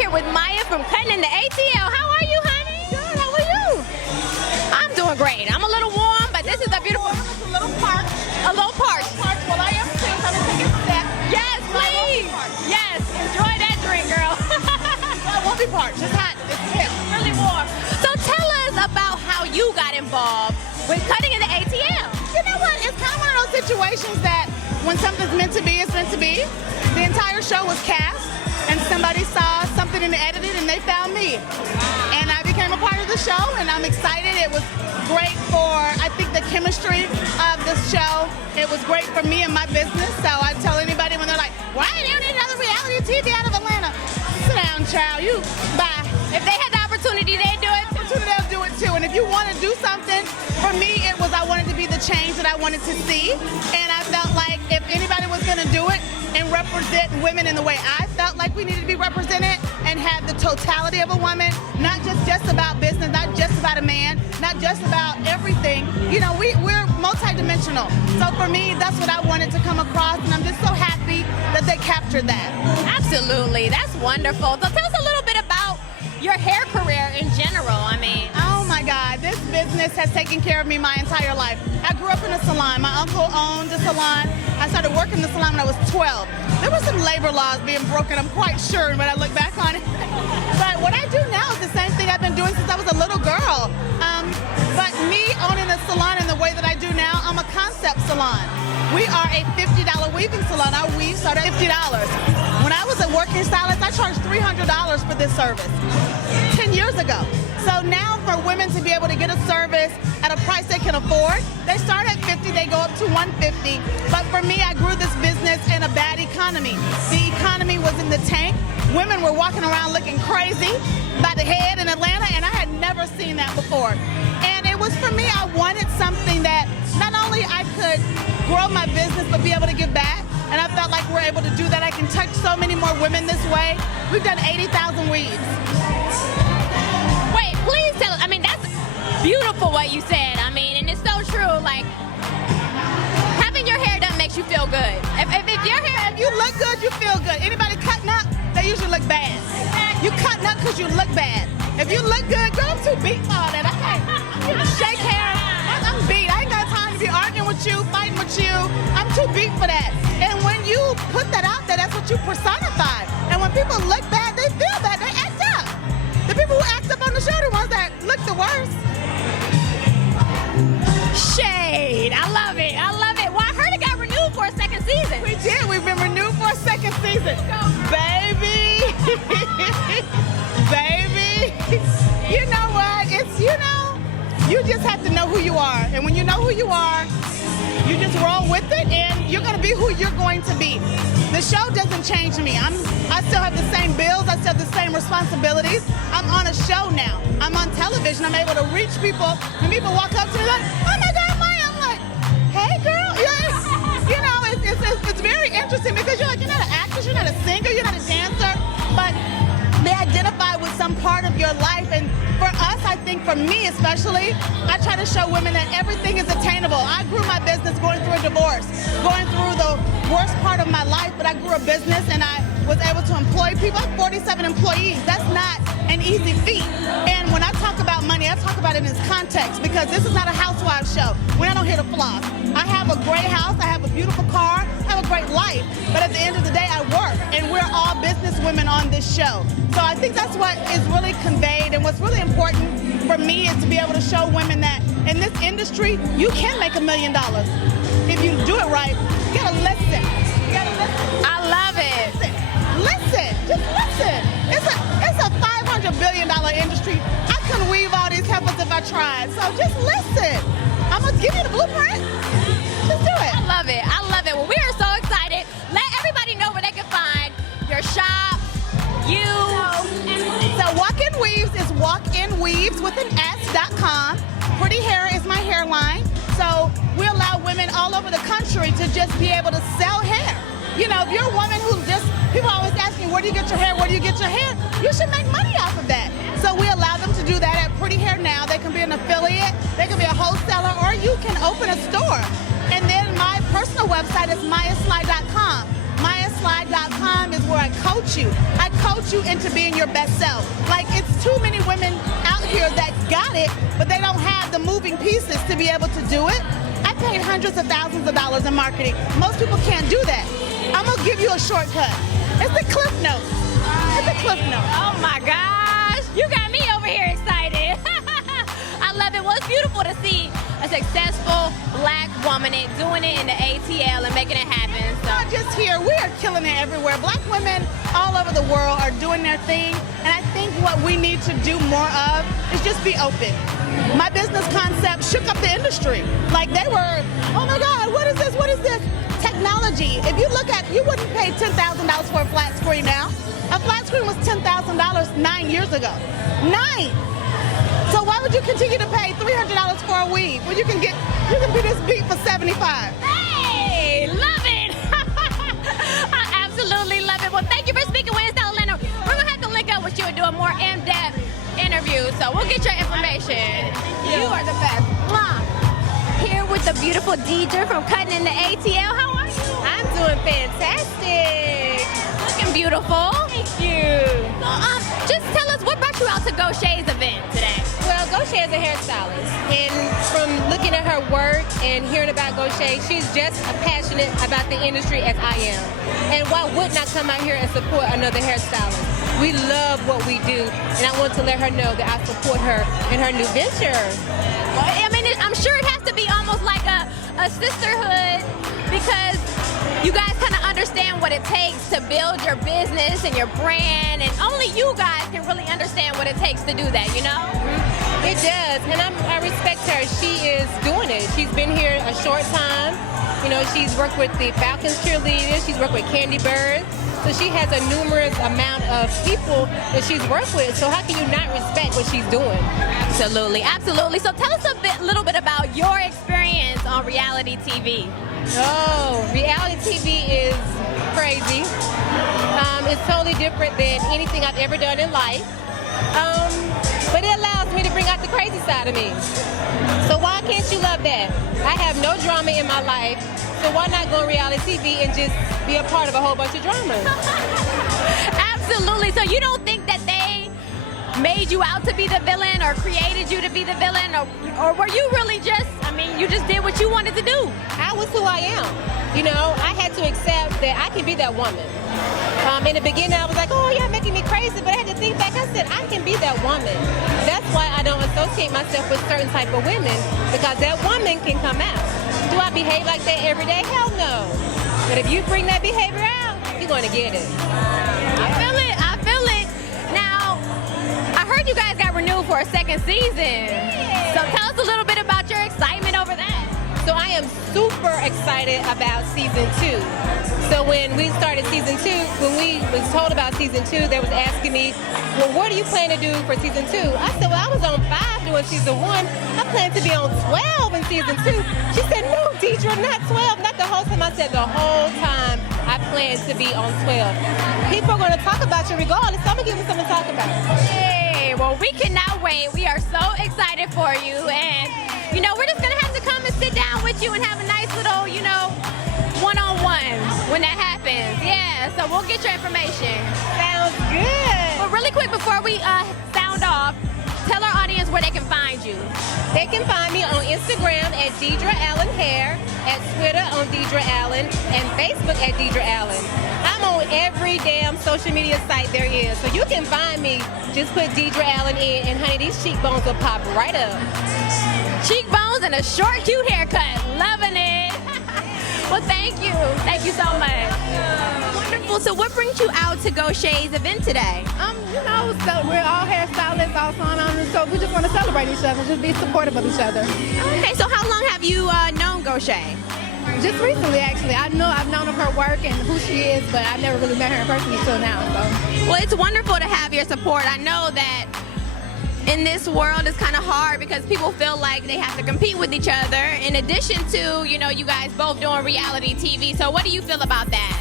here with Maja from Cutting in the ATL. How are you, honey? Good, how are you? I'm doing great. I'm a little warm, but this is a beautiful... A little parched. A little parched. Well, I am too. Come and take a sip. Yes, please. Yes, enjoy that drink, girl. Well, it won't be parched. It's hot. It's hip. Really warm. So tell us about how you got involved with Cutting in the ATL. You know what? It's kind of one of those situations that when something's meant to be, it's meant to be. The entire show was cast, and somebody saw something in the editing, and they found me. And I became a part of the show, and I'm excited. It was great for, I think, the chemistry of the show. It was great for me and my business. So I tell anybody when they're like, why do you need another reality TV out of Atlanta? Sit down, child. You bye. If they had the opportunity, they'd do it. They'll do it too. And if you want to do something, for me, it was I wanted to be the change that I wanted to see. And I felt like if anybody was going to do it and represent women in the way I felt like we needed to be represented and have the totality of a woman, not just about business, not just about a man, not just about everything. You know, we're multidimensional. So for me, that's what I wanted to come across, and I'm just so happy that they captured that. Absolutely. That's wonderful. So tell us a little bit about your hair career in general. I mean, oh my God, this business has taken care of me my entire life. I grew up in a salon. My uncle owned a salon. I started working in the salon when I was 12. There were some labor laws being broken, I'm quite sure, when I look back on it. But what I do now is the same thing I've been doing since I was a little girl. But me owning a salon in the way that I do now, I'm a concept salon. We are a $50 weaving salon. Our weave started at $50. When I was a working stylist, I charged $300 for this service 10 years ago. So now for women to be able to get a service at a price they can afford, they start at $50, they go up to $150. But for me, I grew this business in a bad economy. The economy was in the tank. Women were walking around looking crazy by the head in Atlanta, and I had never seen that before. And it was for me, I wanted something that not only I could grow my business, but be able to give back. And I felt like we're able to do that. I can touch so many more women this way. We've done 80,000 weaves. wait, please tell us. I mean, that's beautiful what you said. I mean, and it's so true. Like, having your hair done makes you feel good. If your hair, if you look good, you feel good. Anybody cutting up, they usually look bad. You cutting up because you look bad. If you look good, girl, I'm too beat for all that. I can't. You know, shake hair. I'm beat. I ain't got time to be arguing with you, fighting with you. I'm too beat for that. And when you put that out there, that's what you personify. And when people look bad, they feel bad. They act up. The people who act up on the show are the ones that look the worst. shade. I love it. I love it. Well, I heard it got renewed for a second season. We did. We've been renewed for a second season. Baby. Baby. You know what? It's, you know, you just have to know who you are. And when you know who you are, you just roll with it, and you're going to be who you're going to be. The show doesn't change me. I still have the same bills. I still have the same responsibilities. I'm on a show now. I'm on television. I'm able to reach people. When people walk up to me like, oh my God, Maja. I'm like, hey, girl. You know, it's very interesting because you're like, you're not an actress, you're not a singer, you're not a dancer, but they identify with some part of your life. And for us, I think for me especially, I try to show women that everything is attainable. I grew my business going through a divorce, going through the worst part of my life, but I grew a business and I was able to employ people. I have 47 employees. That's not an easy feat. And when I talk about money, I talk about it in its context because this is not a housewife show. We're not here to floss. I have a great house, I have a beautiful car, I have a great life, but at the end of the day, I work, and we're all business women on this show. So I think that's what is really conveyed, and what's really important for me is to be able to show women that in this industry, you can make $1 million. If you do it right, you gotta listen. You gotta listen. I love it. Listen, just listen. It's a $500 billion industry. I couldn't weave all these heifers if I tried, so just listen. I'm gonna give you the blueprint. Just do it. I love it. I love it. Well, we are so excited. Let everybody know where they can find your shop, you. So Walk-In Weaves is walkinweaves with an S.com. Pretty Hair is my hairline. So we allow women all over the country to just be able to sell hair. You know, if you're a woman who just, people always ask me, where do you get your hair? Where do you get your hair? You should make money off of that. So we allow them to do that at Pretty Hair Now. They can be an affiliate, they can be a wholesaler, or you can open a store. And then my personal website is majasly.com. MajaSly.com is where I coach you. I coach you into being your best self. Like, it's too many women out here that got it, but they don't have the moving pieces to be able to do it. I paid hundreds of thousands of dollars in marketing. Most people can't do that. I'm gonna give you a shortcut. It's the Cliff Notes. It's the Cliff Notes. Oh my gosh, you got me over here excited. I love it. Well, it's beautiful to see a successful black woman doing it in the ATL and making it happen. So. Not just here, we are killing it everywhere. Black women all over the world are doing their thing, and I think what we need to do more of is just be open. My business concept shook up the industry. Like, they were, oh my God, what is this? What is this? Technology. If you look at, you wouldn't pay $10,000 for a flat screen now. A flat screen was $10,000 9 years ago. 9. So why would you continue to pay $300 for a weave when you can be this beat for $75? Hey, love it. I absolutely love it. Well, thank you for speaking with us, Atlanta. We're gonna have to link up with you and do a more in-depth interview. So we'll get your information. You are the best. Mwah. Here with the beautiful Dedra from Cutting in the ATL. How are you? I'm doing fantastic. Looking beautiful. Thank you. So, just tell us what brought you out to Gocha's event today. Well, Gocha is a hairstylist, and from looking at her work and hearing about Gocha, she's just as passionate about the industry as I am. And why wouldn't I come out here and support another hairstylist? We love what we do, and I want to let her know that I support her in her new venture. Well, I mean, I'm sure it has to be almost like a sisterhood, because you guys kind of understand what it takes to build your business and your brand, and only you guys can really understand what it takes to do that, you know? It does, and I respect her. She is doing it. She's been here a short time. You know, she's worked with the Falcons cheerleaders. She's worked with Candy Birds. So she has a numerous amount of people that she's worked with. So how can you not respect what she's doing? Absolutely, absolutely. So tell us a little bit about your experience on reality TV. Oh, reality TV is crazy. It's totally different than anything I've ever done in life. But it allows me to bring out the crazy side of me. So why can't you love that? I have no drama in my life, so why not go on reality TV and just be a part of a whole bunch of drama? Absolutely. So you don't think that they made you out to be the villain or created you to be the villain, or were you really just, I mean, you just did what you wanted to do? I was who I am. You know, I had to accept that I can be that woman. In the beginning, I was like, oh, you're making me crazy, but I had to think back. I said, I can be that woman. That's why I don't associate myself with certain type of women, because that woman can come out. Do I behave like that every day? Hell no. But if you bring that behavior out, you're going to get it. I feel it. I feel it. Now, I heard you guys got renewed for a second season. Yeah. So tell us a little bit about your excitement over that. So I am super excited about season 2. So when we started season 2, when we was told about season 2, they was asking me, well, what do you plan to do for season 2? I said, well, I was on 5 doing season 1. I plan to be on 12 in season 2. She said, no, Dedra, not 12, not the whole time. I said, the whole time I plan to be on 12. People are going to talk about you regardless, so I'm going to give them something to talk about. Hey, well, we cannot wait. We are so excited for you. And, you know, we're just going to have to come and sit down with you and have a nice little, you know, one-on-one when that happens. Yeah, so we'll get your information. Sounds good. But really quick, before we sound off, tell our audience where they can find you. They can find me on Instagram at Dedra Allen Hair, at Twitter on Dedra Allen, and Facebook at Dedra Allen. I'm on every damn social media site there is, so you can find me. Just put Dedra Allen in, and honey, these cheekbones will pop right up. Cheekbones and a short, cute haircut. Loving it. Well, thank you. Thank you so much. Wonderful. So what brings you out to Gocha's event today? You know, so we're all hairstylists, all salon, so we just want to celebrate each other, just be supportive of each other. Okay, so how long have you known Gocha? Just recently, actually. I've known of her work and who she is, but I've never really met her in person until now. So. Well, it's wonderful to have your support. I know that in this world it's kind of hard because people feel like they have to compete with each other, in addition to, you know, you guys both doing reality TV. So what do you feel about that?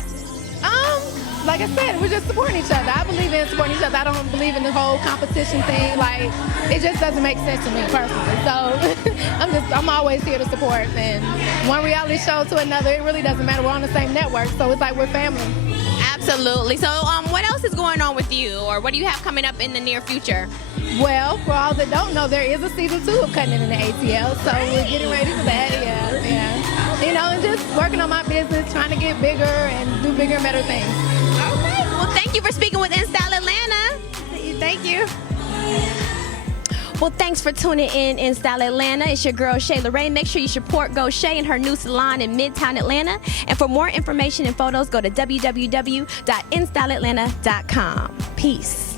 Like I said, we're just supporting each other. I believe in supporting each other. I don't believe in the whole competition thing. Like, it just doesn't make sense to me personally. So I'm always here to support and one reality show to another. It really doesn't matter. We're on the same network, so it's like we're family. Absolutely. So what else is going on with you, or what do you have coming up in the near future? Well, for all that don't know, there is a season 2 of Cutting It in the ATL, so we're getting ready for that. Yeah. You know, and just working on my business, trying to get bigger and do bigger and better things. Okay. Well, thank you for speaking with InStyle Atlanta. Thank you. Well, thanks for tuning in Style Atlanta. It's your girl, Shayla Raye. Make sure you support Gocha and her new salon in Midtown Atlanta. And for more information and photos, go to www.instyleatlanta.com. Peace.